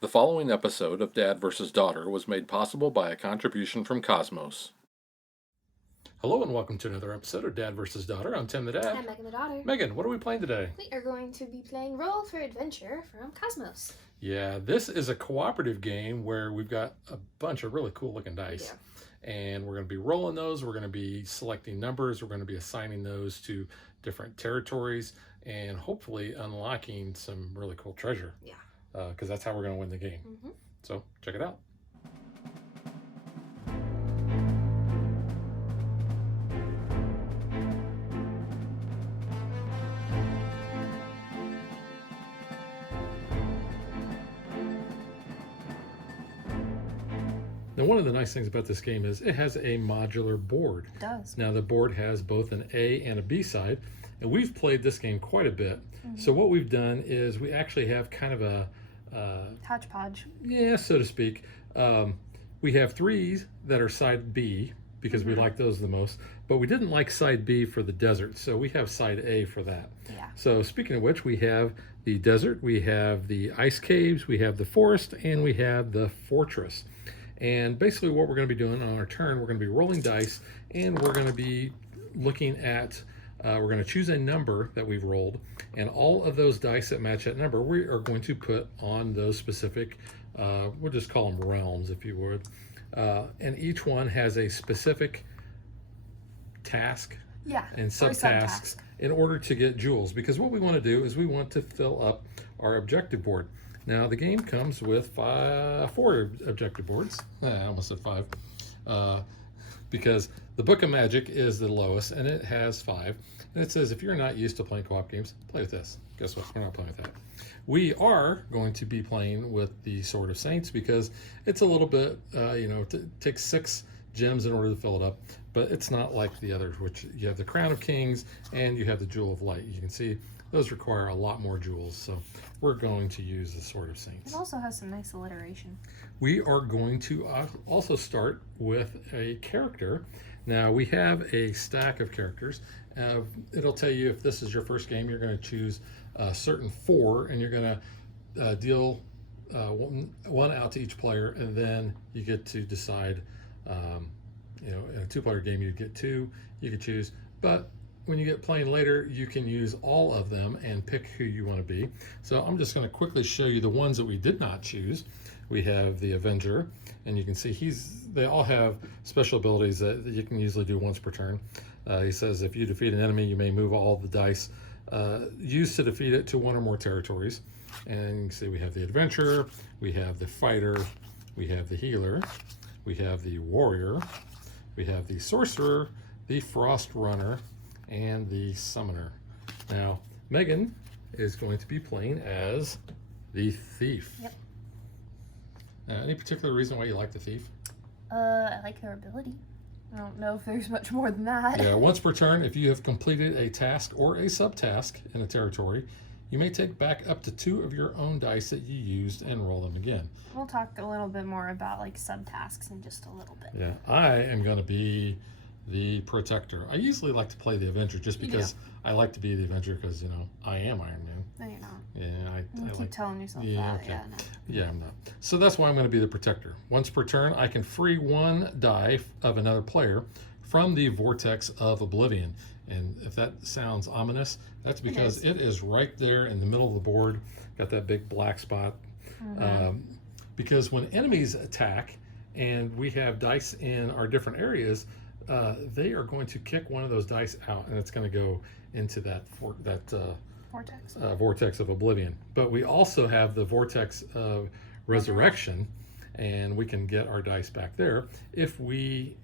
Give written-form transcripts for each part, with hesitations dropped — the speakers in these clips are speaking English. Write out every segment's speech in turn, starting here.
The following episode of Dad vs. Daughter was made possible by a contribution from Cosmos. Hello and welcome to another episode of Dad vs. Daughter. I'm Tim the Dad. I'm Megan the Daughter. Megan, what are we playing today? We are going to be playing Roll for Adventure from Cosmos. Yeah, this is a cooperative game where we've got a bunch of really cool looking dice. Yeah. And we're going to be rolling those. We're going to be selecting numbers. We're going to be assigning those to different territories and hopefully unlocking some really cool treasure. Yeah. Because that's how we're going to win the game. Mm-hmm. So check it out. Now, one of the nice things about this game is it has a modular board. It does. Now, the board has both an A and a B side, and we've played this game quite a bit. Mm-hmm. So what we've done is we actually have kind of a hodgepodge. Yeah, so to speak. We have threes that are side B because we like those the most, but we didn't like side B for the desert, so we have side A for that. Yeah. So speaking of which, we have the desert, we have the ice caves, we have the forest, and we have the fortress. And basically what we're going to be doing on our turn, we're going to be rolling dice, and we're going to be looking at, we're going to choose a number that we've rolled, and all of those dice that match that number, we are going to put on those specific, we'll just call them realms, if you would. And each one has a specific task and subtasks in order to get jewels. Because what we want to do is we want to fill up our objective board. Now, the game comes with 4 objective boards. I almost said 5. Because the Book of Magic is the lowest, and it has 5. And it says, if you're not used to playing co-op games, play with this. Guess what? We're not playing with that. We are going to be playing with the Sword of Saints because it's a little bit, it takes 6 gems in order to fill it up. But it's not like the others, which you have the Crown of Kings and you have the Jewel of Light. You can see those require a lot more jewels, so we're going to use the Sword of Saints. It also has some nice alliteration. We are going to also start with a character. Now, we have a stack of characters. It'll tell you if this is your first game, you're going to choose a certain 4, and you're going to deal one out to each player, and then you get to decide, in a 2-player game, you get 2, you could choose, but when you get playing later, you can use all of them and pick who you want to be. So I'm just going to quickly show you the ones that we did not choose. We have the Avenger, and you can see they all have special abilities that you can usually do once per turn. He says if you defeat an enemy, you may move all the dice used to defeat it to 1 or more territories. And you can see we have the Adventurer, we have the Fighter, we have the Healer, we have the Warrior, we have the Sorcerer, the Frost Runner, and the Summoner. Now, Megan is going to be playing as the Thief. Yep. Any particular reason why you like the Thief? I like their ability. I don't know if there's much more than that. Yeah, once per turn, if you have completed a task or a subtask in a territory, you may take back up to 2 of your own dice that you used and roll them again. We'll talk a little bit more about like subtasks in just a little bit. Yeah, I am going to be the Protector. I usually like to play the Avenger just because I like to be the Avenger because, I am Iron Man. No, you're not. Yeah, I keep like telling yourself yeah, that. okay. Yeah, no. Yeah, I'm not. So that's why I'm going to be the Protector. Once per turn, I can free 1 die of another player from the Vortex of Oblivion. And if that sounds ominous, that's because it is right there in the middle of the board. Got that big black spot. Because when enemies attack and we have dice in our different areas, they are going to kick one of those dice out, and it's going to go into that vortex of Oblivion. But we also have the Vortex of Resurrection, and we can get our dice back there if we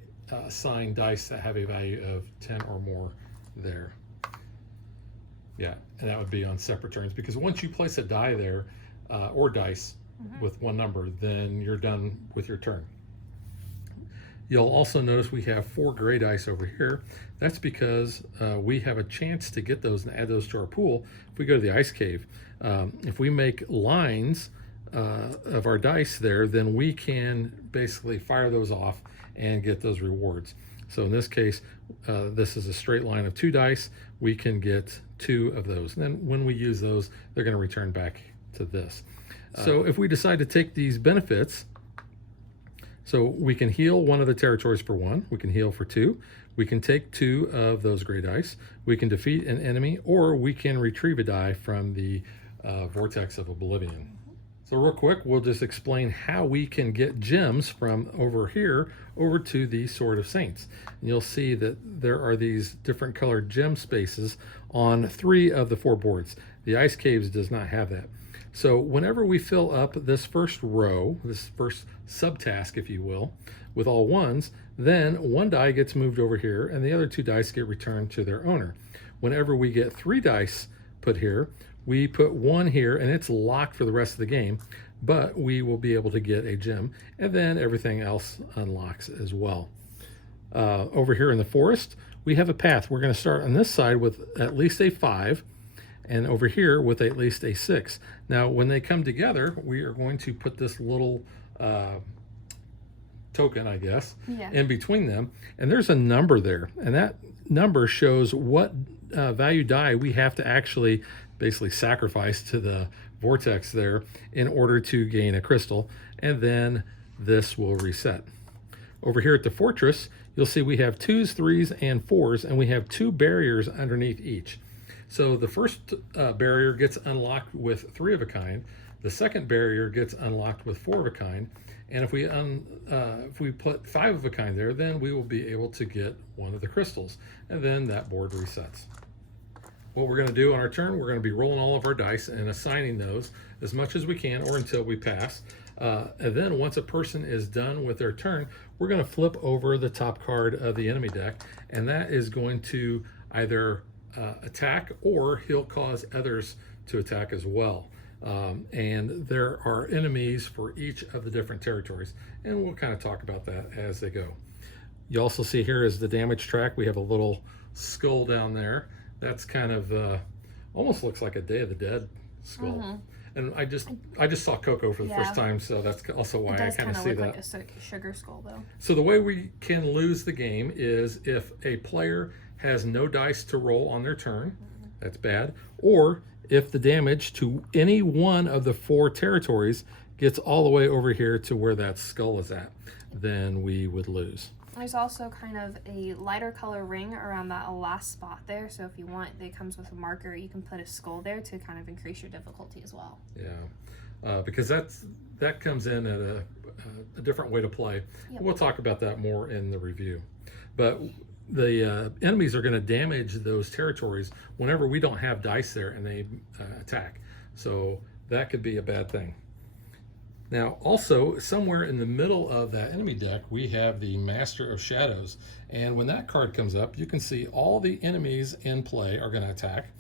assign dice that have a value of 10 or more there. Yeah, and that would be on separate turns, because once you place a die there, or dice with 1 number, then you're done with your turn. You'll also notice we have 4 gray dice over here. That's because we have a chance to get those and add those to our pool if we go to the ice cave. If we make lines of our dice there, then we can basically fire those off and get those rewards. So in this case, this is a straight line of 2 dice. We can get 2 of those. And then when we use those, they're going to return back to this. So if we decide to take these benefits, so we can heal one of the territories for 1, we can heal for 2, we can take 2 of those gray dice, we can defeat an enemy, or we can retrieve a die from the Vortex of Oblivion. So real quick, we'll just explain how we can get gems from over here over to the Sword of Saints. And you'll see that there are these different colored gem spaces on 3 of the 4 boards. The Ice Caves does not have that. So whenever we fill up this first row, this first subtask, if you will, with all 1s, then 1 die gets moved over here and the other 2 dice get returned to their owner. Whenever we get 3 dice put here, we put 1 here and it's locked for the rest of the game, but we will be able to get a gem, and then everything else unlocks as well. Over here in the forest, we have a path. We're going to start on this side with at least a 5, and over here with at least a 6. Now, when they come together, we are going to put this little token, I guess, in between them, and there's a number there, and that number shows what value die we have to actually basically sacrifice to the vortex there in order to gain a crystal, and then this will reset. Over here at the fortress, you'll see we have 2s, 3s, and 4s, and we have 2 barriers underneath each. So the first barrier gets unlocked with 3 of a kind, the second barrier gets unlocked with 4 of a kind, and if we put 5 of a kind there, then we will be able to get 1 of the crystals, and then that board resets. What we're going to do on our turn, we're going to be rolling all of our dice and assigning those as much as we can or until we pass. And then once a person is done with their turn, we're going to flip over the top card of the enemy deck, and that is going to either attack, or he'll cause others to attack as well. And there are enemies for each of the different territories, and we'll kind of talk about that as they go. You also see here is the damage track. We have a little skull down there. That's kind of almost looks like a Day of the Dead skull. And I just saw Coco for the first time, so that's also why I kind of see that. It does kind of look like a sugar skull, though. So the way we can lose the game is if a player has no dice to roll on their turn, that's bad, or if the damage to any one of the 4 territories gets all the way over here to where that skull is at, then we would lose. There's also kind of a lighter color ring around that last spot there, so if you want, it comes with a marker. You can put a skull there to kind of increase your difficulty as well. Yeah, because that comes in at a different way to play. Yep. We'll talk about that more in the review. But the enemies are going to damage those territories whenever we don't have dice there and they attack. So that could be a bad thing. Now, also, somewhere in the middle of that enemy deck, we have the Master of Shadows. And when that card comes up, you can see all the enemies in play are going to attack.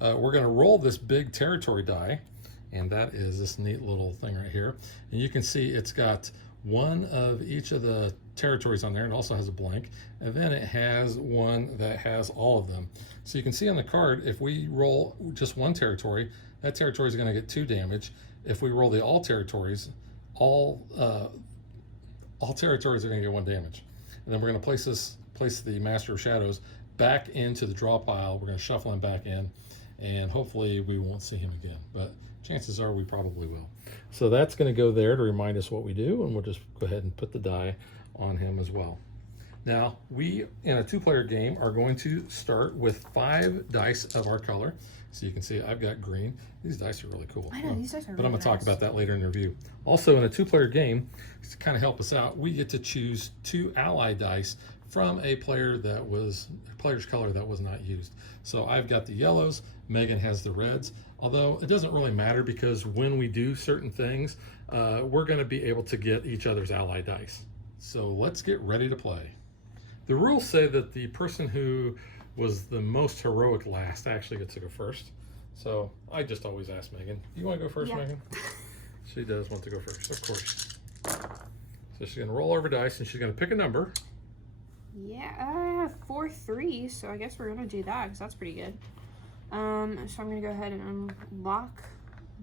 We're going to roll this big territory die, and that is this neat little thing right here. And you can see it's got 1 of each of the territories on there. It also has a blank. And then it has 1 that has all of them. So you can see on the card, if we roll just 1 territory, that territory is going to get 2 damage. If we roll the all territories, all territories are going to get 1 damage. And then we're going to place the Master of Shadows back into the draw pile. We're going to shuffle him back in, and hopefully we won't see him again. But chances are we probably will. So that's going to go there to remind us what we do, and we'll just go ahead and put the die on him as well. Now, we, in a 2-player game, are going to start with 5 dice of our color. So you can see I've got green. These dice are really cool. I know, these dice are But really I'm going to talk nice. about that later in the review. Also, in a 2-player game, to kind of help us out, we get to choose 2 ally dice from a player's color that was not used. So I've got the yellows, Megan has the reds, although it doesn't really matter because when we do certain things, we're going to be able to get each other's ally dice. So let's get ready to play. The rules say that the person who was the most heroic last actually gets to go first. So I just always ask Megan, you want to go first, Megan? She does want to go first, of course. So she's going to roll over dice and she's going to pick a number. Yeah, I have 4 3s, so I guess we're going to do that because that's pretty good. So I'm going to go ahead and unlock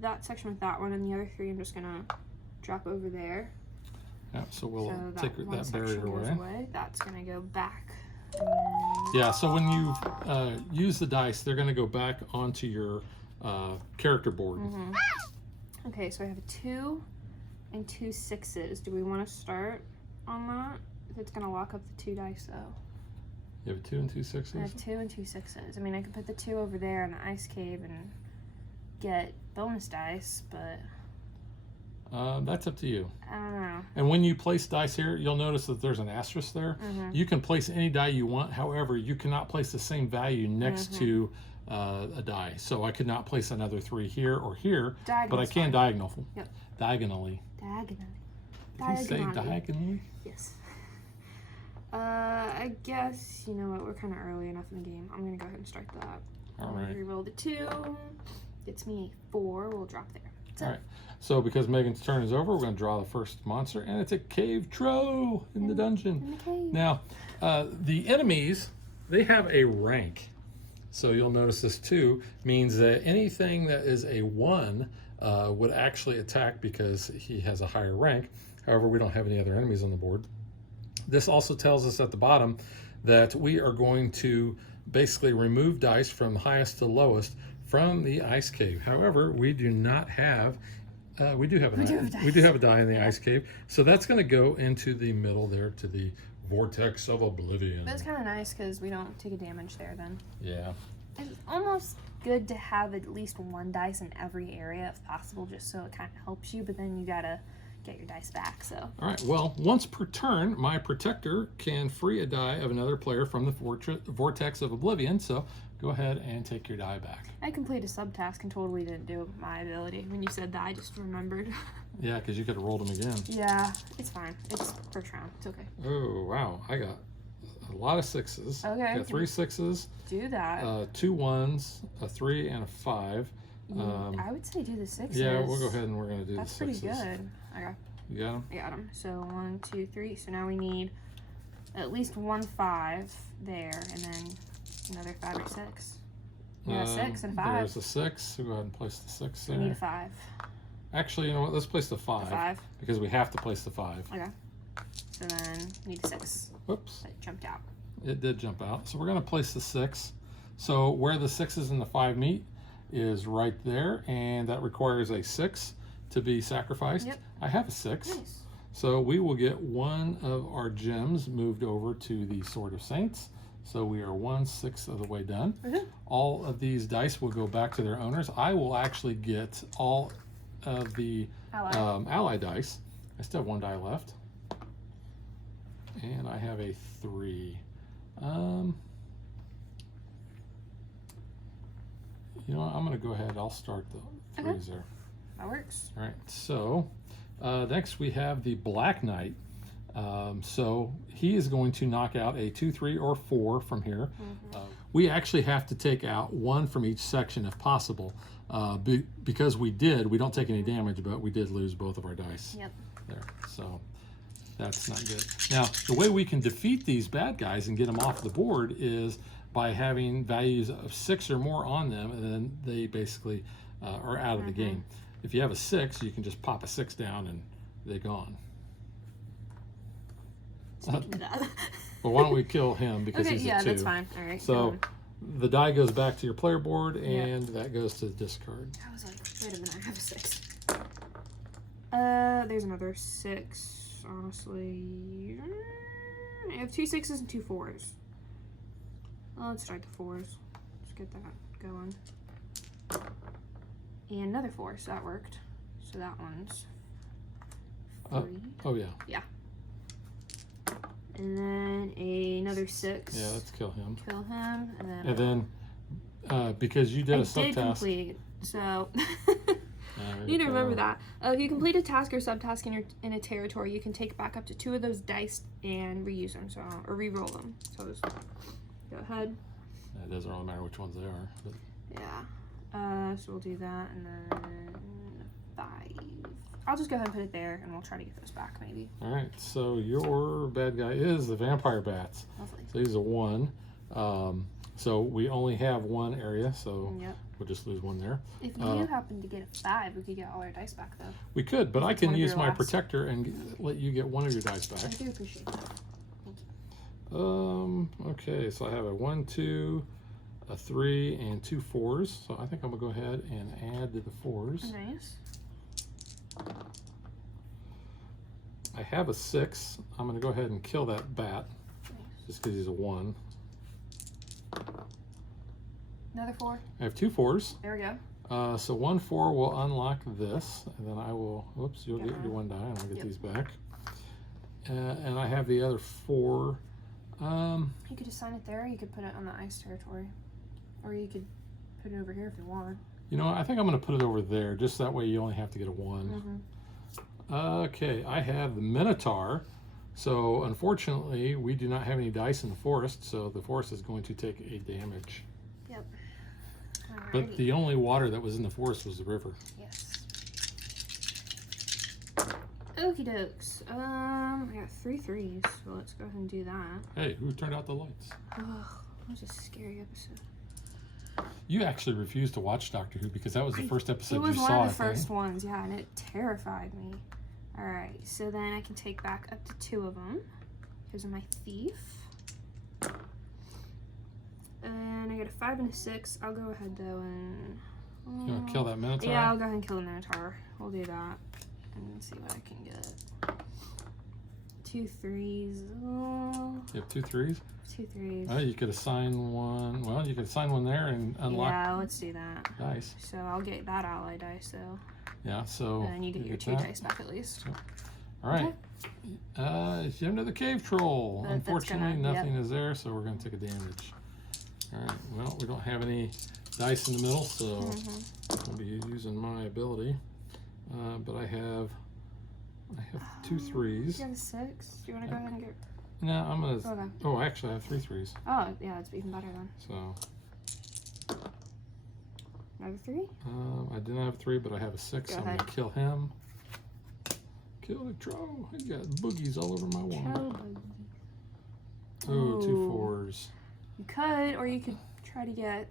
that section with that one, and the other 3 I'm just going to drop over there. Yeah, so we'll take that barrier away. That's going to go back. Yeah, so when you use the dice, they're going to go back onto your character board. Okay, so I have a 2 and 2 6s. Do we want to start on that? If it's gonna lock up the 2 dice though. You have a 2 and 2 6s? I have 2 and 2 6s. I mean, I could put the 2 over there in the ice cave and get bonus dice, but that's up to you. I don't know. And when you place dice here, you'll notice that there's an asterisk there. You can place any die you want. However, you cannot place the same value next to a die. So I could not place another 3 here or here, but I can diagonally. Yep. Diagonally. Diagonally. Did you say diagonally? Yes. I guess, you know what, we're kind of early enough in the game. I'm going to go ahead and start that. All right. Reroll the 2. Gets me a 4. We'll drop there. All right. So because Megan's turn is over, we're going to draw the first monster, and it's a cave troll in the dungeon. In the cave. Now, the enemies, they have a rank. So you'll notice this too, means that anything that is a 1 would actually attack because he has a higher rank. However, we don't have any other enemies on the board. This also tells us at the bottom that we are going to basically remove dice from highest to lowest from the ice cave. However, we do not have, we do have a die in the ice cave. So that's going to go into the middle there to the vortex of oblivion. That's kind of nice because we don't take a damage there then. Yeah. It's almost good to have at least 1 dice in every area if possible, just so it kind of helps you, but then you gotta get your dice back, so. All right, well, once per turn, my protector can free a die of another player from the vortex of oblivion, so go ahead and take your die back. I completed a subtask and totally didn't do my ability. When you said that, I just remembered. Yeah, because you could have rolled them again. Yeah, it's fine. It's first round. It's okay. Oh, wow. I got a lot of 6s. Okay. I got 3 6s. Do that. 2 1s, a 3, and a 5. I would say do the 6s. Yeah, we'll go ahead and we're going to do That's the 6s. That's pretty good. You got them? I got them. So 1, 2, 3. So now we need at least 1 5 there, and then another 5 or 6. Yeah, 6 and 5. There's a 6. We'll go ahead and place the 6 there. We need a 5. Actually, you know what? Let's place the 5. The 5? Because we have to place the 5. Okay. So then we need a 6. Whoops. It jumped out. It did jump out. So we're going to place the 6. So where the 6s and the 5 meet is right there, and that requires a 6 to be sacrificed. Yep. I have a 6. Nice. So we will get 1 of our gems moved over to the Sword of Saints. So we are 1/6 of the way done. All of these dice will go back to their owners. I will actually get all of the ally dice. I still have 1 die left. And I have a 3. You know what? I'm going to go ahead. I'll start the 3s there. That works. All right. So next we have the Black Knight. So he is going to knock out a 2, 3, or 4 from here. We actually have to take out 1 from each section if possible. Because we don't take any damage, but we did lose both of our dice. Yep. There. So that's not good. Now, the way we can defeat these bad guys and get them off the board is by having values of 6 or more on them, and then they basically are out of the game. If you have a 6, you can just pop a 6 down and they're gone. Speaking of that. Well, why don't we kill him because he's a 2. Yeah, that's fine. All right. So the die goes back to your player board, and that goes to the discard. I was like, wait a minute, I have a 6. There's another 6, honestly. I have 2 6s and 2 4s. Well, let's start the 4s. Let's get that going. And another 4, so that worked. So that one's 3. Oh, yeah. Yeah. And then another 6. Yeah, let's kill him. Kill him, and then because you did a subtask. I did complete, so you need to remember that. If you complete a task or subtask in a territory, you can take back up to 2 of those dice and reuse them, or re-roll them. So just go ahead. It doesn't really matter which ones they are. But. Yeah. So we'll do that, and then 5. I'll just go ahead and put it there, and we'll try to get those back, maybe. All right, so your bad guy is the vampire bats. Lovely. So he's a 1. So we only have 1 area, so we'll just lose 1 there. If you happen to get a 5, we could get all our dice back, though. We could, but I can use my protector and let you get 1 of your dice back. I do appreciate that. Thank you. Okay, so I have a 1, 2, a 3, and 2 4s. So I think I'm gonna go ahead and add to the 4s. Nice. have a 6. I'm going to go ahead and kill that bat just because he's a 1. Another 4. I have 2 4s. There we go. So 1 4 will unlock this, and then I will. Oops, you'll get your 1 die, and I'll get these back. And I have the other 4. You could assign it there. Or you could put it on the ice territory, or you could put it over here if you want. You know, I think I'm going to put it over there, just that way you only have to get a 1. Okay, I have the Minotaur. So unfortunately, we do not have any dice in the forest, so the forest is going to take a damage. Yep. Alrighty. But the only water that was in the forest was the river. Yes. Okie dokes. I got 3 3s, so let's go ahead and do that. Hey, who turned out the lights? Oh, that was a scary episode. You actually refused to watch Doctor Who because that was the first episode you saw. It was one of the first ones, yeah, and it terrified me. Alright, so then I can take back up to 2 of them because of my thief. And I got a 5 and a 6. I'll go ahead though and... You want to kill that Minotaur? Yeah, I'll go ahead and kill the Minotaur. We'll do that. And see what I can get. 2 3s. Oh, You have 2 3s? 2 3s. Oh, you could assign one. Well, you could assign one there and unlock. Yeah, let's do that. Dice. So I'll get that ally dice though. Yeah, so. And then you get your 2 that. dice back at least. So, all right. You have another cave troll. But Unfortunately, nothing is there, so we're going to take a damage. All right. Well, we don't have any dice in the middle, so I'll be using my ability. But I have 2 3s. You have a 6. Do you want to go ahead and get? No, I'm gonna. Okay. Oh, actually, I have 3 3s. Oh, yeah, that's even better then. So. Another 3? I didn't have 3, but I have a 6. So I'm gonna kill him. Kill the troll. I got boogies all over my wall. Oh, 2 4s. You could, or you could try to get.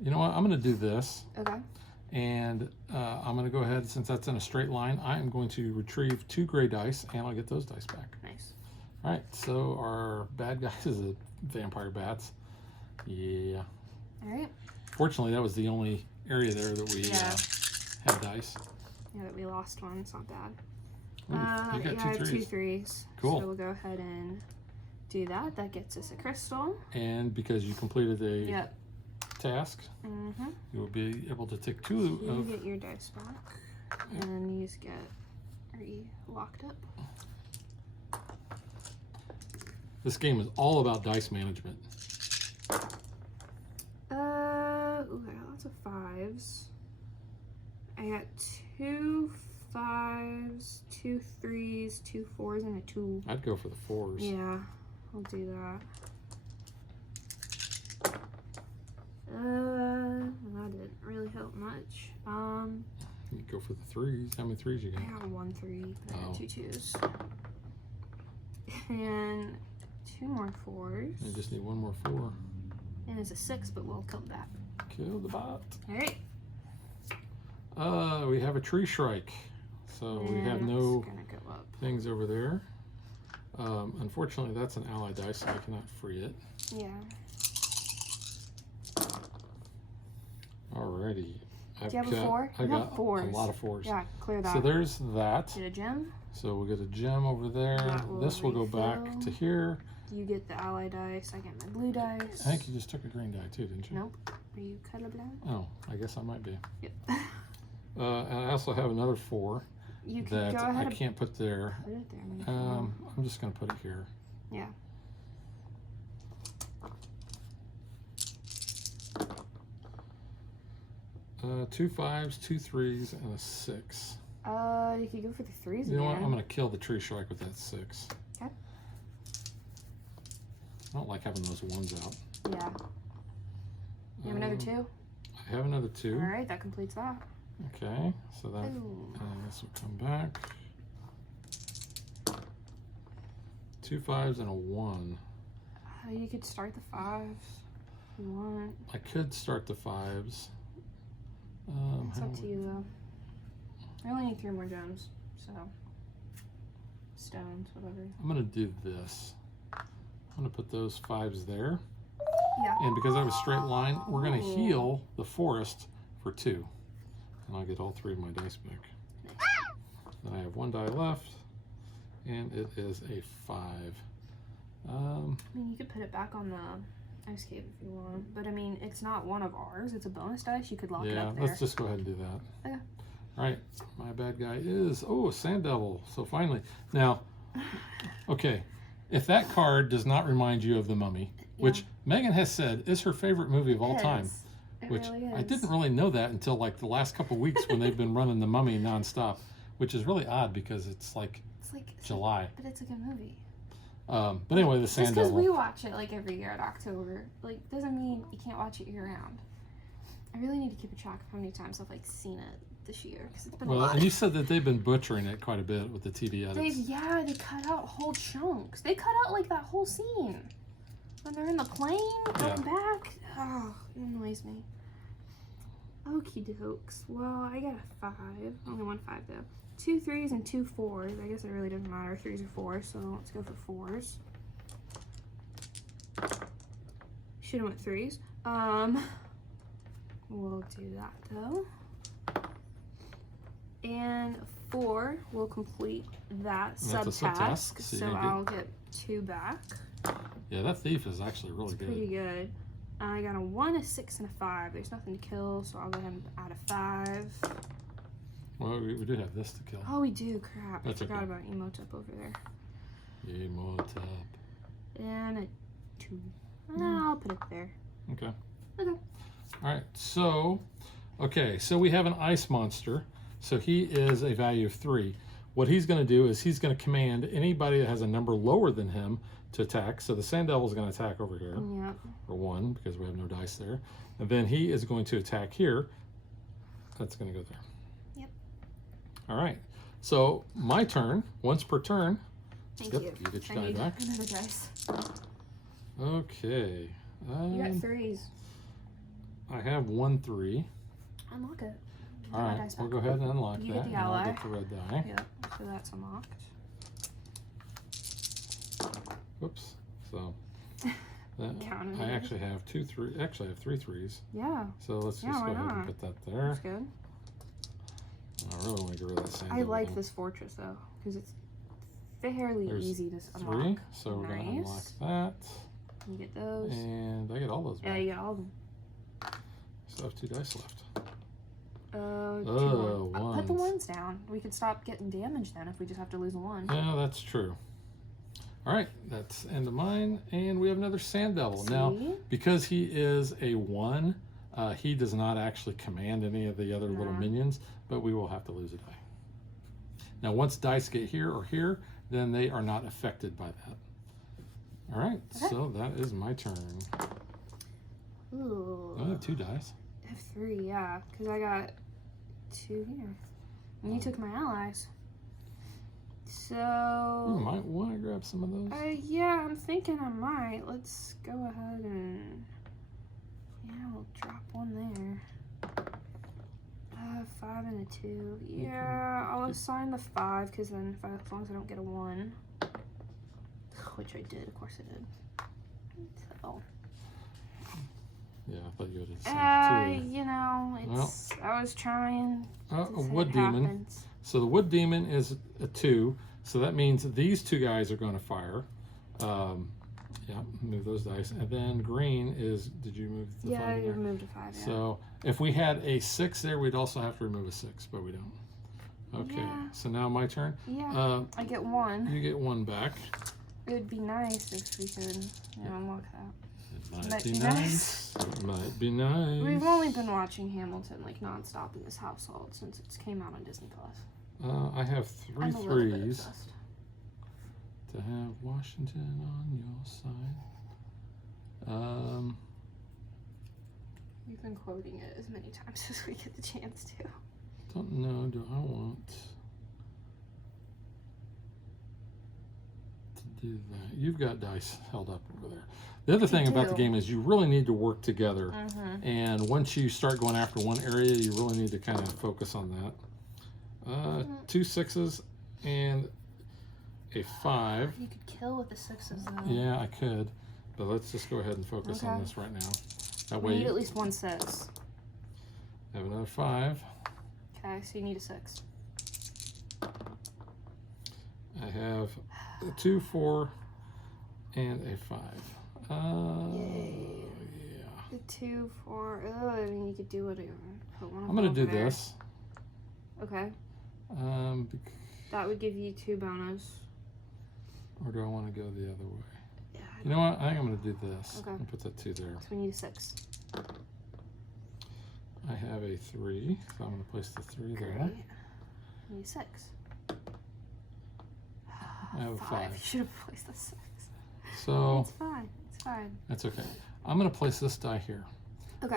You know what? I'm gonna do this. Okay. And I'm going to go ahead, since that's in a straight line, I am going to retrieve 2 gray dice, and I'll get those dice back. Nice. All right, so our bad guy is a vampire bats. Yeah. All right. Fortunately, that was the only area there that we had dice. Yeah, that we lost one. It's not bad. Ooh, you got yeah, I have 2 2 3s. Cool. So we'll go ahead and do that. That gets us a crystal. And because you completed a task, you will be able to take 2 You of... get your dice back. And these get locked up. This game is all about dice management. Ooh, I got lots of 5s. I got 2 5s, 2 3s, 2 4s, and a 2. I'd go for the 4s. Yeah, I'll do that. That didn't really help much. You go for the 3s. How many 3s you got? I got 1 3, but I got 2 2s. And 2 more 4s. I just need 1 more 4. And it's a 6, but we'll come back. Kill the bot. Alright. We have a tree shrike. So we have no things over there. Unfortunately, that's an ally dice, so I cannot free it. Yeah. Alrighty. Do you have a 4? I got 4s. a lot of 4s. Yeah, clear that. So there's that. Get a gem. So we'll get a gem over there. This will go back to here. You get the ally dice. I get my blue dice. I think you just took a green die too, didn't you? Nope. Are you colorblind? Oh, I guess I might be. Yep. And I also have another 4 You can that go ahead I can't put there. Put it there. Maybe. I'm just going to put it here. Yeah. Two 5s, 2 3s, and a 6. You could go for the 3s again. You know what? I'm going to kill the tree shrike with that 6. Okay. I don't like having those 1s out. Yeah. You have another 2? I have another 2. All right, that completes that. Okay, so that this will come back. 2 5s and a 1. You could start the 5s if you want. I could start the 5s. It's up to you though. I only need 3 more gems, so stones, whatever. I'm gonna do this. I'm gonna put those 5s there. Yeah. And because I have a straight line, we're gonna heal the forest for 2. And I'll get all 3 of my dice back. Then I have 1 die left. and it is a 5. I mean, you could put it back on the ice cave if you want, but I mean, it's not one of ours. It's a bonus dice. You could lock it Yeah, up there. let's just go ahead and do that. Okay. All right, my bad guy is, oh, Sand Devil. So finally, now, okay, if that card does not remind you of The Mummy, which Megan has said is her favorite movie of all time, which really is. I didn't really know that until like the last couple weeks when they've been running The Mummy nonstop, which is really odd because it's like July. But it's a good movie. But anyway, the Sand Just because Devil. we watch it like every year at October, like doesn't mean you can't watch it year round. I really need to keep a track of how many times I've like seen it this year because it's been a Well, lot. and you said that they've been butchering it quite a bit with the TV edits. They cut out whole chunks. They cut out like that whole scene when they're in the plane going back. Oh, it annoys me. Okie dokes. Well, I got a 5. Only one 5 though. 2 3s and 2 4s. I guess it really doesn't matter. 3s or 4s. So let's go for 4s. Should have went 3s. We'll do that though. And 4 will complete that subtask. So I'll get 2 back. Yeah, that thief is actually really good. Pretty good. I got a 1, a 6, and a 5. There's nothing to kill, so I'll go ahead and add a 5. Well, we do have this to kill. Oh, we do. Crap. That's I forgot okay. about Emotep over there. Emotep. And a 2. I'll put it there. Okay. Okay. All right. So, so we have an ice monster. So he is a value of 3. What he's going to do is he's going to command anybody that has a number lower than him to attack. So the Sand Devil is going to attack over here. Yep. For 1 because we have no dice there. And then he is going to attack here. That's going to go there. Yep. All right. So my turn, once per turn. Thank Yep, you. you get your I die need back. another dice. Okay. You got 3s. I have 1 3. Unlock it. All right, we'll go ahead and unlock You that. get the And I'll ally. get the red die. Yep. So that's unlocked. Whoops. So that, Counted I it. actually have 2 3. Actually, I have 3 3s. Yeah. So let's Yeah, just go why ahead and not? put that there. That's good. I really want to get rid of that sand. I like this fortress though, because it's fairly There's easy to unlock. 3. So we're going to unlock that. You get those. And I get all those back. Yeah, you get all of them. Still have 2 dice left. 2 1. Put the ones. 1s down. We could stop getting damage then if we just have to lose a 1. Yeah, that's true. All right, that's end of mine. And we have another Sand Devil. Now, See? because he is a 1, he does not actually command any of the other little minions, but we will have to lose a die. Now, once dice get here or here, then they are not affected by that. All right, so that is my turn. Ooh. I have 2 dice. I have 3, yeah, because I got 2 here. And you took my allies. So... You might want to grab some of those. Yeah, I'm thinking I might. Let's go ahead and... Yeah, we'll drop 1 there. 5 and a 2. Yeah, I'll assign the 5, because then as long as I don't get a 1. Which I did, of course I did. So... Yeah, I thought you would have assigned 2. You know, it's... Well, I was trying. A wood demon. So the wood demon is a 2. So that means these 2 guys are going to fire. Yeah, move those dice. And then green is, did you move the 5 Yeah, in you there? moved a 5, yeah. So if we had a 6 there, we'd also have to remove a 6, but we don't. Okay, Yeah. so now my turn. Yeah, I get 1. You get 1 back. It would be nice if we could, unlock that. It might be nice. It might be nice. We've only been watching Hamilton like nonstop in this household since it came out on Disney Plus. I have 3 I'm a little bit 3s obsessed. to have Washington on your side. You've been quoting it as many times as we get the chance to. Don't know. Do I want to do that? You've got dice held up over there. The other thing about the game is you really need to work together. And once you start going after one area, you really need to kind of focus on that. 2 6s and a 5. You could kill with the 6s though. Yeah, I could. But let's just go ahead and focus on this right now. That way We need at least 1 6. have another 5. Okay, so you need a 6. I have a 2, 4, and a 5. Yay. Yeah. The 2, 4. Oh, I mean, you could do whatever. Put one of I'm gonna them do over there. this. Okay. bec- That would give you 2 bonus. Or do I want to go the other way? Yeah. You know what? I think I'm going to do this. Okay. I'll put that 2 there. So we need a 6. I have a 3, so I'm going to place the 3 there. Great. We need a 6. I have a 5. You should have placed the 6. So It's fine. It's fine. that's okay. I'm going to place this die here. Okay.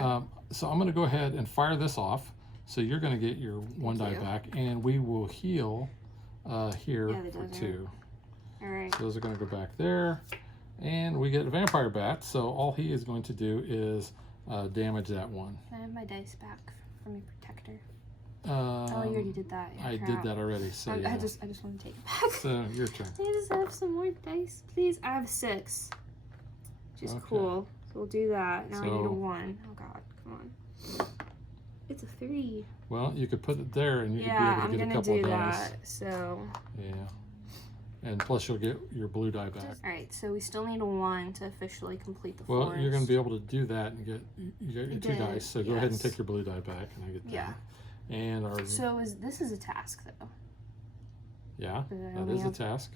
So I'm going to go ahead and fire this off. So you're going to get your 1 die you. back, and we will heal here Yeah, the for desert. 2. All right. So those are going to go back there, and we get a vampire bat. So all he is going to do is damage that 1. I have my dice back from your protector. Oh, you already did that. Yeah, I crap. did that already. So yeah. I just want to take it back. So your turn. I just have some more dice, please. I have 6, which is Okay. cool. So we'll do that. Now I need a So- 1. Oh God, come on. It's a 3. Well, you could put it there, and you Yeah, could I'm be able to gonna get a couple do of dice. that. So, Yeah. And plus, you'll get your blue die back. all right. So we still need a 1 to officially complete the Well, forest. you're going to be able to do that and get you got your 2 did, dice. So go ahead and yes. take your blue die back, and I get that. Yeah. And our So this is a task though, yeah, but I that only is a have- task.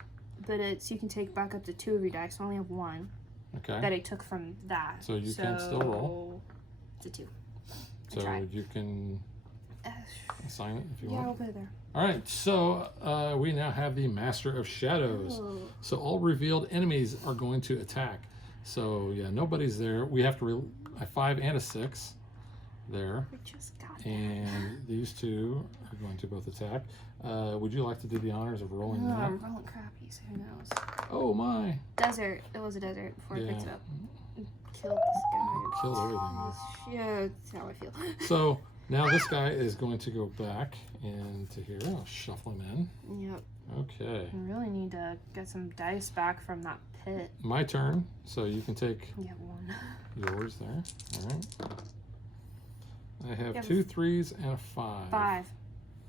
but it's you can take back up to 2 of your dice. I only have 1 Okay. that I took from that. So you can still roll. It's a 2. So tried. you can Uh, assign it if you yeah, want. I'll put it there. All right. So we now have the Master of Shadows. Oh. So all revealed enemies are going to attack. So yeah, nobody's there. We have to a 5 and a 6 there. We just got that. And these 2 are going to both attack. Would you like to do the honors of rolling Oh, that? I'm rolling crappy, so who knows? Oh my! Desert. It was a desert before I picked it Yeah. up. Killed this guy. Killed everything. Yeah, that's how I feel. So now this guy is going to go back into here. I'll shuffle him Yep. in. Okay. I really need to get some dice back from that pit. My turn. So you can take You have 1. yours there. All right. I have Yeah, 2 3s and a 5. 5.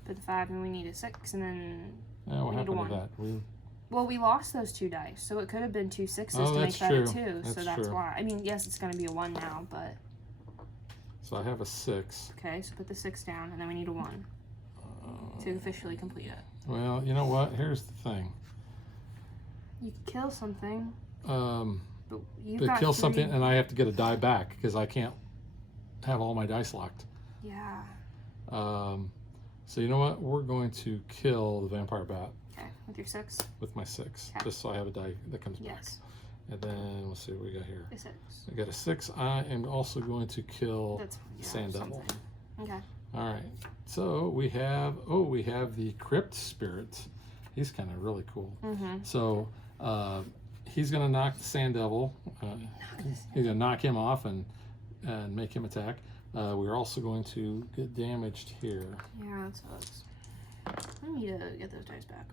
Put the 5, and we need a 6, and then Oh, what we need a happened 1. to that? we lost those 2 dice, so it could have been 2 6s Oh, to make that's that true. a 2. So That's that's true. why. I mean, yes, it's going to be a 1 now, but So I have a 6. okay. So put the 6 down, and then we need a 1 to officially complete it. Well, you know what? Here's the thing. You could kill something, Um, but you've but got kill 3. something, and I have to get a die back because I can't have all my dice locked. Yeah. So you know what? We're going to kill the vampire bat Okay, with your 6. with my 6, Okay. just so I have a die that comes back. Yes. And then let's see what we got here. A 6. I got a 6. I am also going to kill That's Sand Devil. something. Okay. All right. So we have the Crypt Spirit. He's kind of really cool. Mm-hmm. So he's going to knock the Sand Devil. He's going to knock him off and make him attack. We're also going to get damaged here. Yeah, that sucks. I need to get those dice back.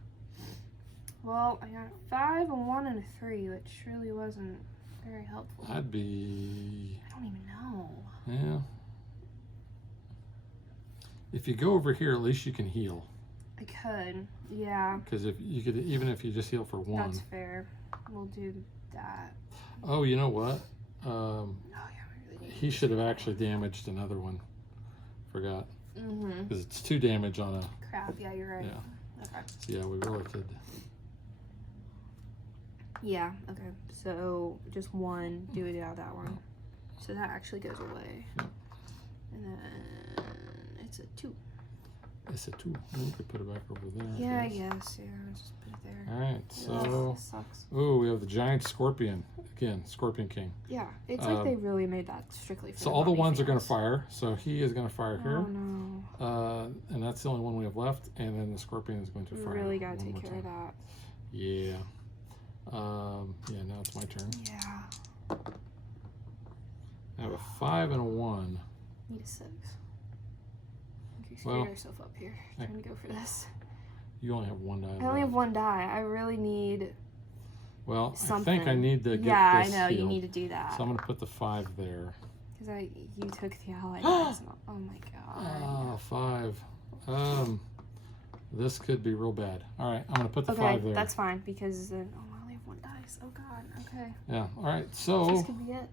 Well, I got a 5, a 1, and a 3, which really wasn't very helpful. I'd be, I don't even know. yeah. If you go over here, at least you can heal. I could. Yeah, Because if you could, even if you just heal for 1. that's fair. We'll do that. Oh, you know what? Oh, yeah, we really need He should have actually damaged another one. Forgot. Mm-hmm. Because it's 2 damage on a. Crap, yeah, you're right. Yeah. Okay. So yeah, we really could. Yeah, okay. So just 1, do it out that one. So that actually goes away. Yep. And then it's a 2. It's a 2. We could put it back over there. Yeah, I guess. guess. Yeah, I'll just put it there. All right. So, Ugh, sucks. oh, we have the giant scorpion again. Scorpion King. Yeah, it's like they really made that strictly for So all the Barbie ones are going to fans. fire. So he is going to fire here. Oh no. And that's the only one we have left. And then the scorpion is going to We fire. really gotta one take more care of time. that. Yeah. Yeah. Now it's my turn. Yeah. I have a 5 and a 1. Need a 6. You screwed Well, yourself up here trying to go for this. You only have 1 die. I only have left. 1 die. I really need Well, something. I think I need to get yeah, this I know. You healed. need to do that. So I'm going to put the 5 there. Because you took the allied dice. Oh my god. Ah, 5. This could be real bad. All right, I'm going to put the Okay, 5 there. that's fine because then I only have 1 dice. Oh God. Okay. Yeah, all right. This So could be it.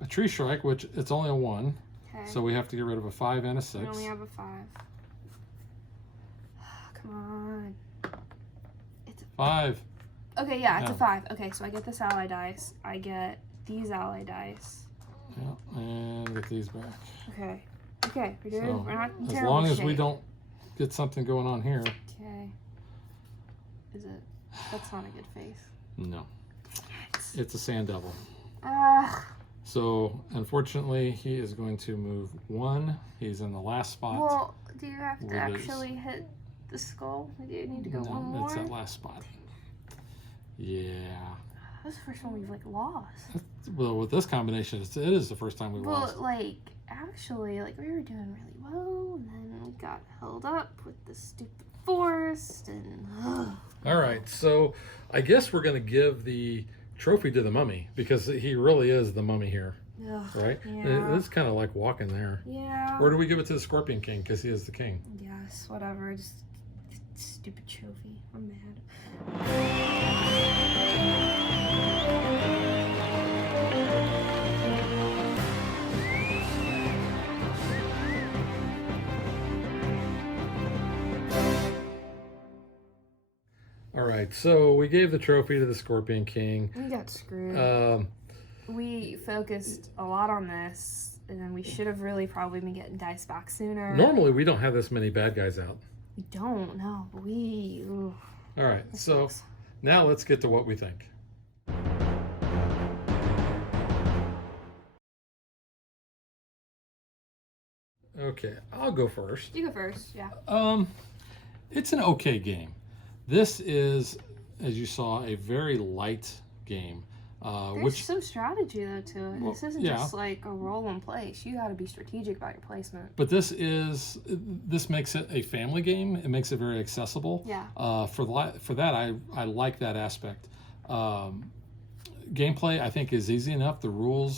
a tree strike, which it's only a 1. Okay. So we have to get rid of a 5 and a I 6. only have a 5. Come on. It's 5. okay. Yeah, it's Yeah. a 5. Okay, so I get this ally dice. I get these ally dice. Yeah, and get these back. Okay. Okay, we're good. So, We're not in as terrible long as we shape. don't get something going on here. Okay. Is it? That's not a good face. No. It's a sand devil. Ugh. So, unfortunately, he is going to move 1. He's in the last spot. Well, do you have to Where there's- actually hit the skull? Do you need to go No, one more? it's that last spot. Yeah. That's the first one we've like lost. Well, with this combination, it is the first time we Well, lost. like actually, like we were doing really well, and then we got held up with the stupid forest, and All right, so I guess we're going to give the trophy to the mummy because he really is the mummy here, ugh, right? Yeah. It's kind of like walking there. Yeah. Or do we give it to the Scorpion King because he is the king? Yes, whatever. Just stupid trophy. I'm mad. All right, so we gave the trophy to the Scorpion King. We got screwed. Um, We focused a lot on this, and then we should have really probably been getting dice back sooner. Normally, we don't have this many bad guys out. We don't know, but we. Ooh, All right, this so sucks. now let's get to what we think. Okay, I'll go first. You go first. Yeah. It's an okay game. This is, as you saw, a very light game. There's Which some strategy though to it. Well, This isn't yeah. just like a roll and place. You got to be strategic about your placement. But this makes it a family game. It makes it very accessible. Yeah. For that, I like that aspect. Gameplay, I think, is easy enough. The rule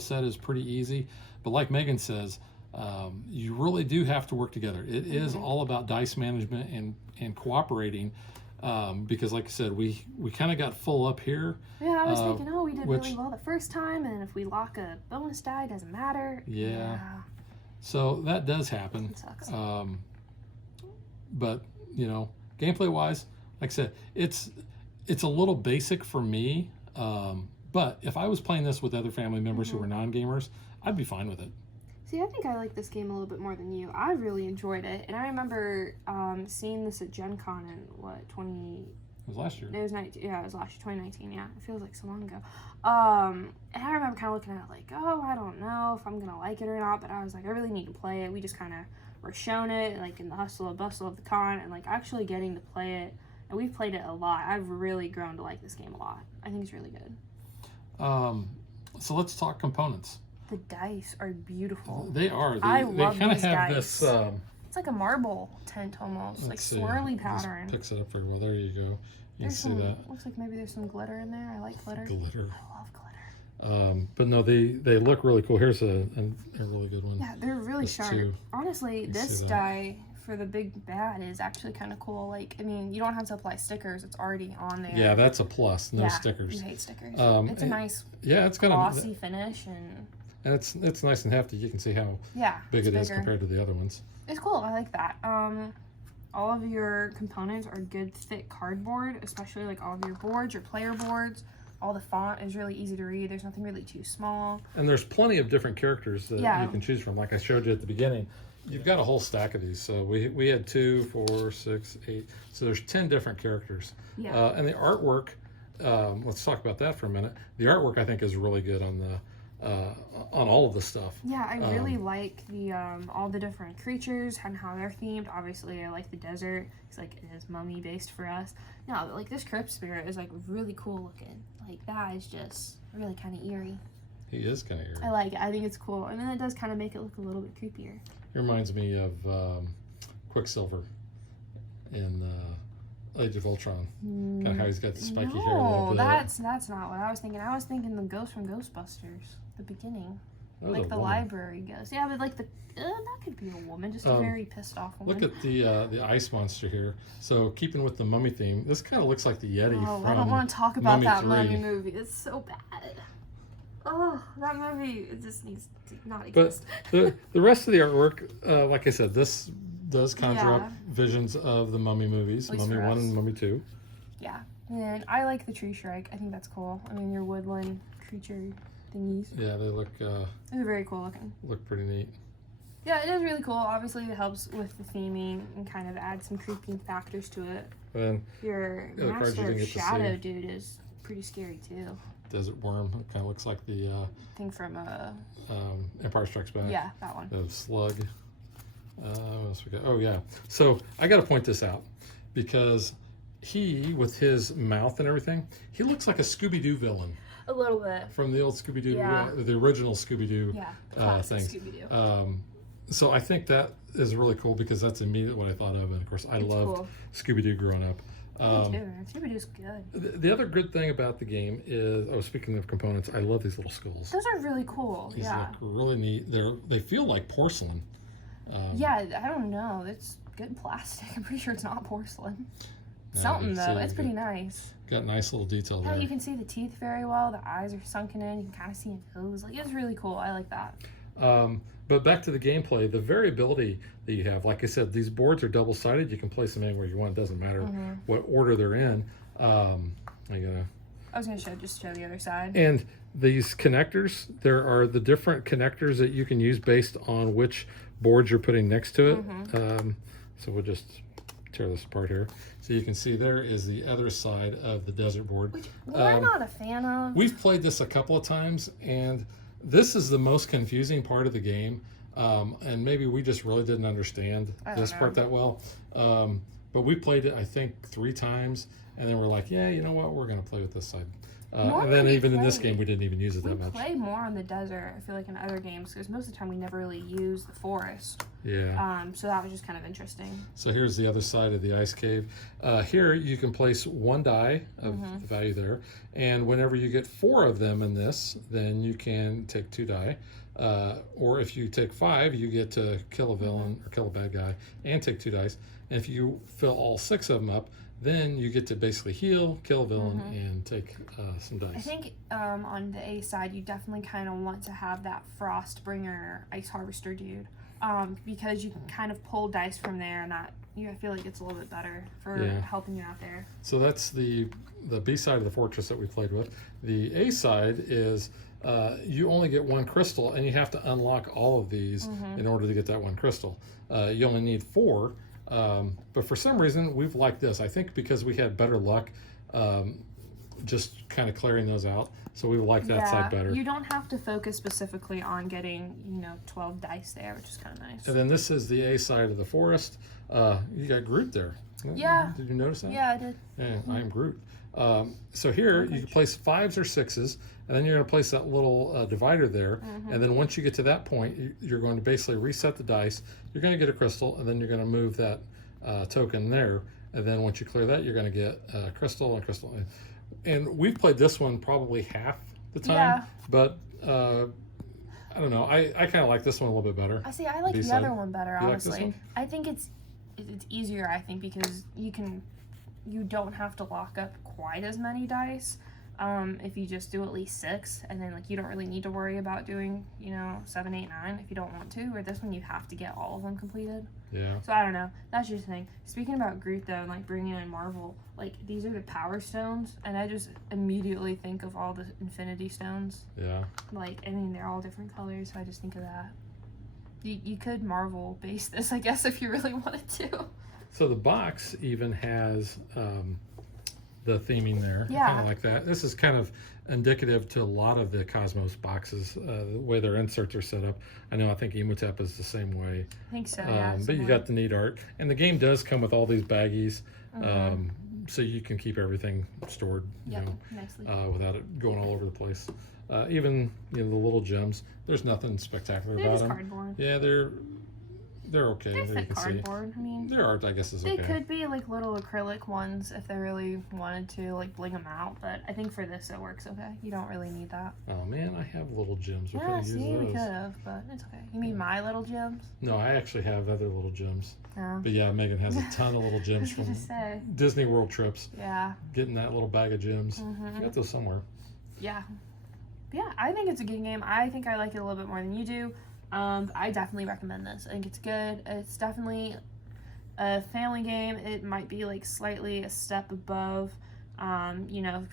set is pretty easy. But like Megan says, you really do have to work together. It is all about dice management and cooperating. Because, like I said, we kind of got full up here. Yeah, I was thinking, oh, we did which- really well the first time, and if we lock a bonus die, it doesn't matter. Yeah. So that does happen. It sucks. But gameplay wise, like I said, it's a little basic for me. But if I was playing this with other family members who were non-gamers, I'd be fine with it. See, I think I like this game a little bit more than you. I really enjoyed it, and I remember seeing this at Gen Con in what 20. It was last year. It was 19, yeah, it was last year, 2019. Yeah, it feels like so long ago. And I remember kind of looking at it like, oh, I don't know if I'm gonna like it or not. But I was like, I really need to play it. We just kind of were shown it like in the hustle and bustle of the con, and like actually getting to play it. And we've played it a lot. I've really grown to like this game a lot. I think it's really good. So let's talk components. The dice are beautiful. They are. I They love kind of these have dice. this. It's like a marble tent almost, like Let's see. swirly This pattern. picks it up very well. There you go. You can There's see some, that looks like maybe there's some glitter in there. I like glitter. glitter. I love glitter. But no, they look really cool. Here's a really good one. Yeah, they're really There's sharp. two. Honestly, You this see that? die for the big bad is actually kind of cool. Like, I mean, you don't have to apply stickers. It's already on there. Yeah, that's a plus. No Yeah, stickers. You hate stickers. It's a and- nice Yeah, it's kind glossy finish, and it's nice and hefty. You can see how yeah, big it's it is bigger. compared to the other ones. It's cool. I like that. All of your components are good, thick cardboard, especially like all of your boards, your player boards. All the font is really easy to read. There's nothing really too small. And there's plenty of different characters that Yeah. you can choose from. Like I showed you at the beginning, you've got a whole stack of these. So we had 2, 4, 6, 8. So there's 10 different characters. Yeah. And the artwork, let's talk about that for a minute. The artwork I think is really good on all of the stuff. Yeah, I really like the all the different creatures and how they're themed. Obviously, I like the desert. It's like it is mummy based for us. No, but like this crypt spirit is like really cool looking. Like that is just really kind of eerie. He is kind of eerie. I like it. I think it's cool, and then it does kind of make it look a little bit creepier. It reminds me of Quicksilver in Age of Ultron. Kind of how he's got the spiky hair a little No, bit. that's not what I was thinking. I was thinking the ghost from Ghostbusters, the beginning. That was like a the woman. library ghost. Yeah, but like that could be a woman, just a very pissed off woman. Look at the ice monster here. So keeping with the mummy theme, this kind of looks like the Yeti Oh, from I don't want to talk about Mummy that 3. mummy movie. It's so bad. Oh, that movie, it just needs to not But exist. the rest of the artwork, like I said, this does conjure up Yeah. visions of the Mummy movies, At least Mummy for 1 us. and Mummy 2. Yeah, and I like the tree shrike. I think that's cool. I mean, your woodland creature thingies. Yeah, they They're very cool looking. look pretty neat. Yeah, it is really cool. Obviously, it helps with the theming and kind of adds some creeping factors to it. And Your Yeah, the cards you Master didn't of get to see. Shadow dude is pretty scary too. Desert Worm, it kind of looks like the Thing from Empire Strikes Back. yeah, that one. The Slug. What else we got? Oh, yeah. So I got to point this out because he, with his mouth and everything, he looks like a Scooby-Doo villain A little bit. from the old Scooby-Doo, Yeah. the original Scooby-Doo Yeah. Classic things. Scooby-Doo. So I think that is really cool because that's immediately what I thought of. And of course, I It's loved cool. Scooby-Doo growing up. Me too. Scooby-Doo's good. The other good thing about the game is, speaking of components, I love these little skulls. Those are really cool. These Yeah. look really neat. They feel like porcelain. Yeah, I don't know. It's good plastic. I'm pretty sure it's not porcelain. Yeah, Something you though. see It's pretty nice. Got nice little detail Yeah, there. you can see the teeth very well. The eyes are sunken in. You can kind of see a nose. Like, it's really cool. I like that. But back to the gameplay, the variability that you have. Like I said, these boards are double-sided. You can place them anywhere you want. It doesn't matter what order they're in. I was gonna show the other side. And these connectors, there are the different connectors that you can use based on which boards you're putting next to it. So we'll just tear this apart here. So you can see there is the other side of the desert board. Which I'm not a fan of. We've played this a couple of times, and this is the most confusing part of the game. And maybe we just really didn't understand this part that well. But we played it, I think, 3 times, and then we're like, yeah, you know what? We're going to play with this side. And then even in this game, we didn't even use it that much. We play more on the desert, I feel like, in other games, because most of the time we never really use the forest. Yeah. So that was just kind of interesting. So here's the other side of the ice cave. Here you can place 1 die of the value there, and whenever you get 4 of them in this, then you can take 2 die. Or if you take 5, you get to kill a villain or kill a bad guy and take 2 dice. And if you fill all 6 of them up, then you get to basically heal, kill a villain, and take some dice. I think on the A side, you definitely kind of want to have that Frostbringer Ice Harvester dude, because you can kind of pull dice from there, and that I feel like it's a little bit better for helping you out there. So that's the B side of the fortress that we played with. The A side is you only get 1 crystal, and you have to unlock all of these in order to get that 1 crystal. You only need 4. But for some reason, we've liked this. I think because we had better luck just kind of clearing those out. So we like that side better. You don't have to focus specifically on getting, 12 dice there, which is kind of nice. And then this is the A side of the forest. You got Groot there. Yeah. Did you notice that? Yeah, I did. Yeah, I am Groot. So here you can place 5s or 6s, and then you're going to place that little divider there. And then once you get to that point, you're going to basically reset the dice. You're going to get a crystal, and then you're going to move that token there. And then once you clear that, you're going to get a crystal and crystal. And we've played this one probably half the time. Yeah. But I don't know. I kind of like this one a little bit better. I see. I like the B-side. other one better, You like this honestly. one? I think it's easier. I think because you don't have to lock up quite as many dice. If you just do at least 6, and then you don't really need to worry about doing 7, 8, 9 if you don't want to. Or this one you have to get all of them completed. Yeah. So I don't know. That's your thing. Speaking about Groot though, and bringing in Marvel, these are the Power Stones, and I just immediately think of all the Infinity Stones. Yeah. They're all different colors, so I just think of that. You could Marvel base this, I guess, if you really wanted to. So the box even has the theming there. Yeah. Kind of like that. This is kind of indicative to a lot of the Cosmos boxes, the way their inserts are set up. I think Emotep is the same way. I think so, yeah. But you got the neat art. And the game does come with all these baggies, so you can keep everything stored nicely. without it going all over the place. Even the little gems, there's nothing spectacular They're about just them. cardboard. Yeah, they're they're okay. They There you fit can see. cardboard. I mean, Their art, I guess, is they okay. could be like little acrylic ones if they really wanted to, like bling them out. But I think for this, it works okay. You don't really need that. Oh man, I have little gems. We could Yeah, have used see, we those. could have, but it's okay. You mean my little gems? No, I actually have other little gems. No. But yeah, Megan has a ton of little gems I was from gonna say. Disney World trips. Yeah. Getting that little bag of gems. Mhm. I got those somewhere. Yeah. Yeah, I think it's a good game. I think I like it a little bit more than you do. I definitely recommend this. I think it's good. It's definitely a family game. It might be like slightly a step above,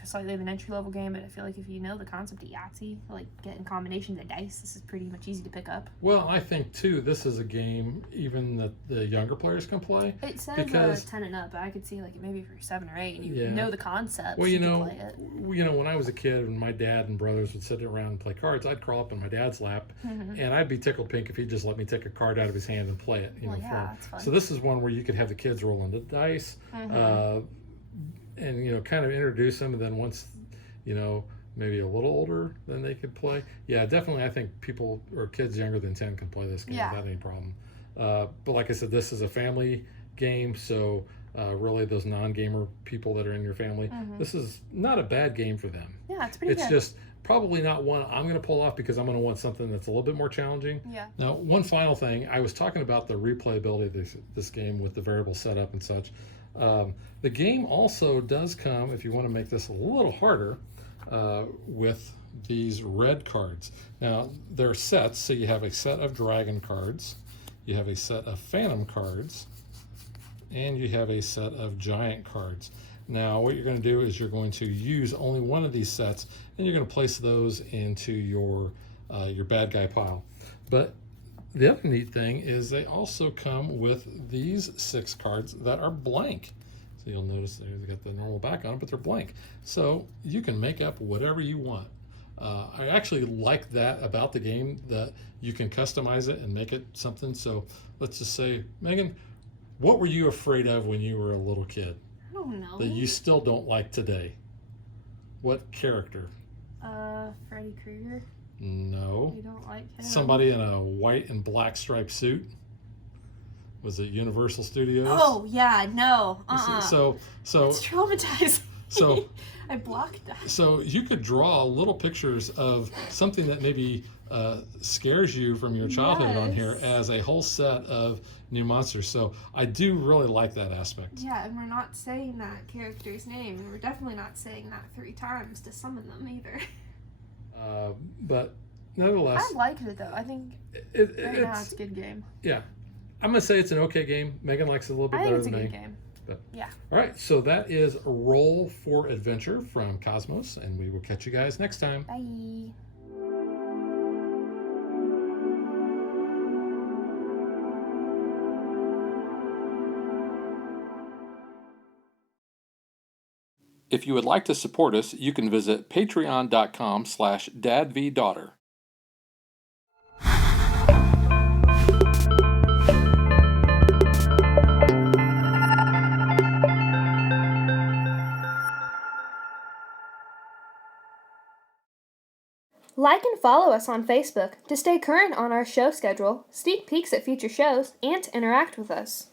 slightly of an entry level game, but I feel like if you know the concept of Yahtzee, like getting combinations of dice, this is pretty much easy to pick up. Well, I think too, this is a game even that the younger players can play. It says Because- 10 and up, but I could see like maybe for 7 or 8, and you Yeah. know the concept. Well, you you can know, play it. when I was a kid and my dad and brothers would sit around and play cards, I'd crawl up in my dad's lap, Mhm. and I'd be tickled pink if he'd just let me take a card out of his hand and play it. Well, for yeah, him. it's fun. So this is one where you could have the kids rolling the dice, Mhm. and kind of introduce them, and then once maybe a little older, then they could play. Yeah, definitely. I think people or kids younger than 10 can play this game Yeah. without any problem. But like I said, this is a family game, so really those non-gamer people that are in your family, this is not a bad game for them. Yeah, it's pretty It's good. just probably not one I'm going to pull off because I'm going to want something that's a little bit more challenging. Yeah. Now, one final thing, I was talking about the replayability of this game with the variable setup and such. The game also does come, if you want to make this a little harder, with these red cards. Now, they're sets, so you have a set of dragon cards, you have a set of phantom cards, and you have a set of giant cards. Now, what you're going to do is you're going to use only one of these sets, and you're going to place those into your bad guy pile. But the other neat thing is they also come with these 6 cards that are blank. So you'll notice they've got the normal back on them, but they're blank. So you can make up whatever you want. I actually like that about the game, that you can customize it and make it something. So let's just say, Megan, what were you afraid of when you were a little kid I don't know. that you still don't like today? What character? Freddy Krueger. No. You don't like him? Somebody in a white and black striped suit. Was it Universal Studios? Oh yeah, no. So It's traumatizing. so I blocked that. so you could draw little pictures of something that maybe scares you from your childhood on here Yes. as a whole set of new monsters. So I do really like that aspect. Yeah, and we're not saying that character's name, and we're definitely not saying that 3 times to summon them either. But nevertheless, I liked it though. I think right now it's a good game. yeah. I'm gonna say it's an okay game. Megan likes it a little bit I think better it's a than good me. game. But, yeah. All right, so that is Roll for Adventure from Cosmos, and we will catch you guys next time. Bye. If you would like to support us, you can visit patreon.com/dadvdaughter. Like and follow us on Facebook to stay current on our show schedule, sneak peeks at future shows, and to interact with us.